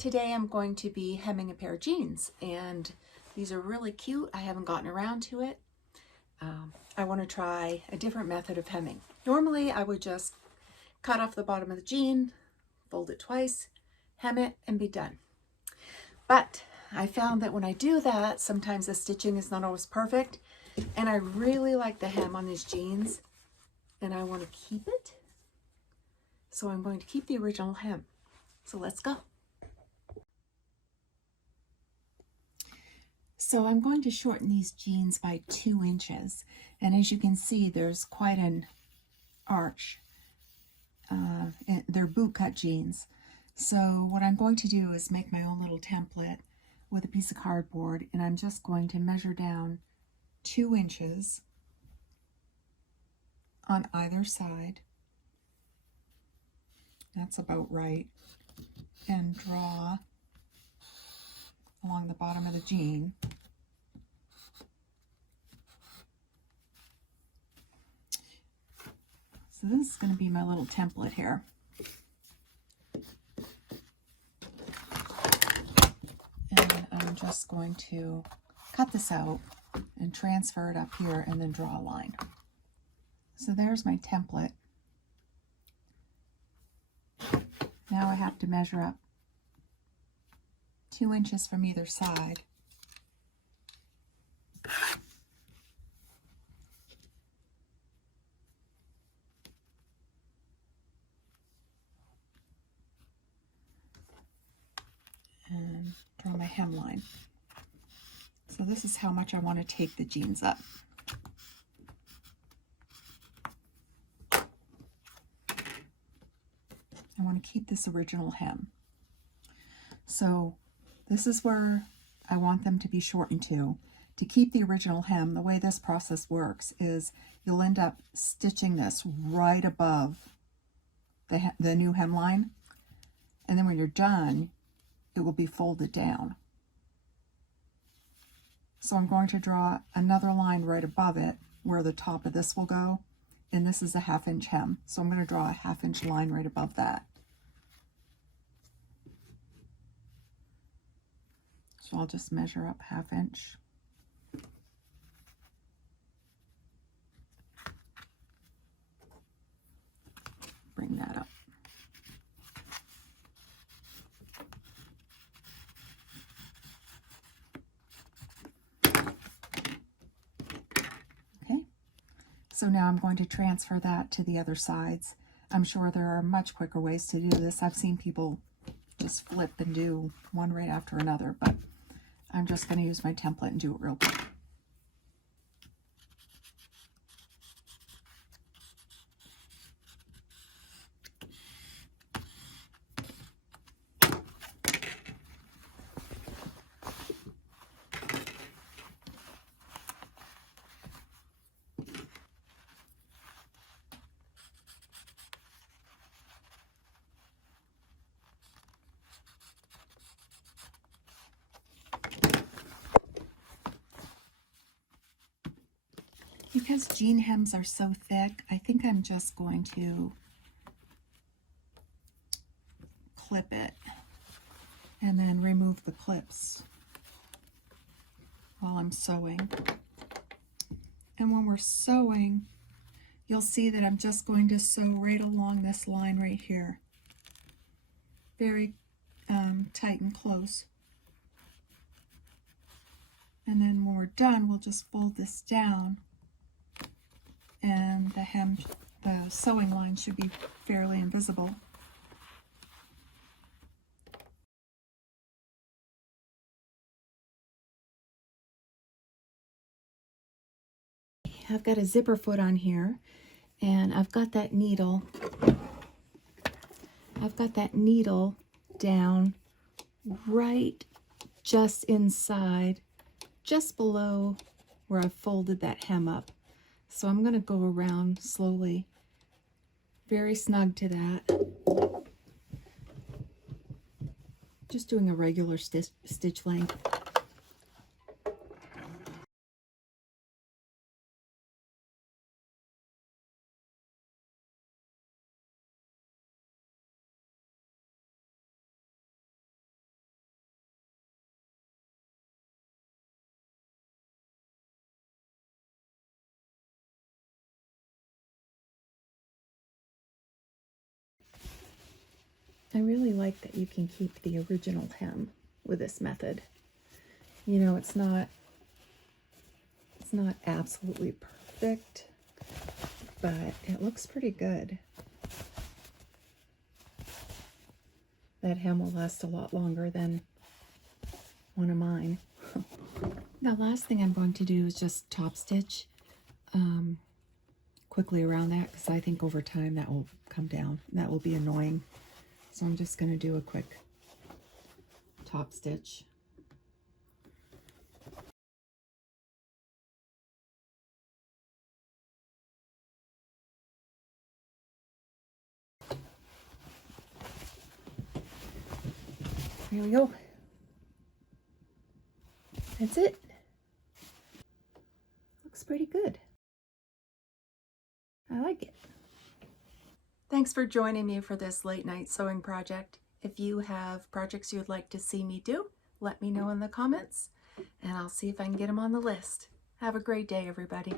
Today I'm going to be hemming a pair of jeans, and these are really cute. I haven't gotten around to it. I want to try a different method of hemming. Normally I would just cut off the bottom of the jean, fold it twice, hem it, and be done. But I found that when I do that, sometimes the stitching is not always perfect, and I really like the hem on these jeans, and I want to keep it. So I'm going to keep the original hem. So let's go. So I'm going to shorten these jeans by 2 inches. And as you can see, there's quite an arch. They're bootcut jeans. So what I'm going to do is make my own little template with a piece of cardboard, and I'm just going to measure down 2 inches on either side. That's about right. And draw along the bottom of the jean. So this is going to be my little template here. And I'm just going to cut this out and transfer it up here and then draw a line. So there's my template. Now I have to measure up 2 inches from either side. And draw my hemline. So this is how much I want to take the jeans up. I want to keep this original hem. So this is where I want them to be shortened to. To keep the original hem, the way this process works is you'll end up stitching this right above the new hemline. And then when you're done, it will be folded down. So I'm going to draw another line right above it where the top of this will go. And this is a 1/2 inch hem. So I'm going to draw a 1/2 inch line right above that. So I'll just measure up 1/2 inch. Bring that up. Okay, so now I'm going to transfer that to the other sides. I'm sure there are much quicker ways to do this. I've seen people just flip and do one right after another, but I'm just going to use my template and do it real quick. Because jean hems are so thick, I think I'm just going to clip it and then remove the clips while I'm sewing. And when we're sewing, you'll see that I'm just going to sew right along this line right here. Very tight and close. And then when we're done, we'll just fold this down, and the sewing line should be fairly invisible. I've got a zipper foot on here, and I've got that needle down right just inside, just below where I've folded that hem up. So I'm going to go around slowly, very snug to that. Just doing a regular stitch length. I really like that you can keep the original hem with this method. You know, it's not absolutely perfect, but it looks pretty good. That hem will last a lot longer than one of mine. The last thing I'm going to do is just top stitch quickly around that, because I think over time that will come down. That will be annoying. So I'm just going to do a quick top stitch. There we go. That's it. Looks pretty good. I like it. Thanks for joining me for this late night sewing project. If you have projects you would like to see me do, let me know in the comments, and I'll see if I can get them on the list. Have a great day, everybody.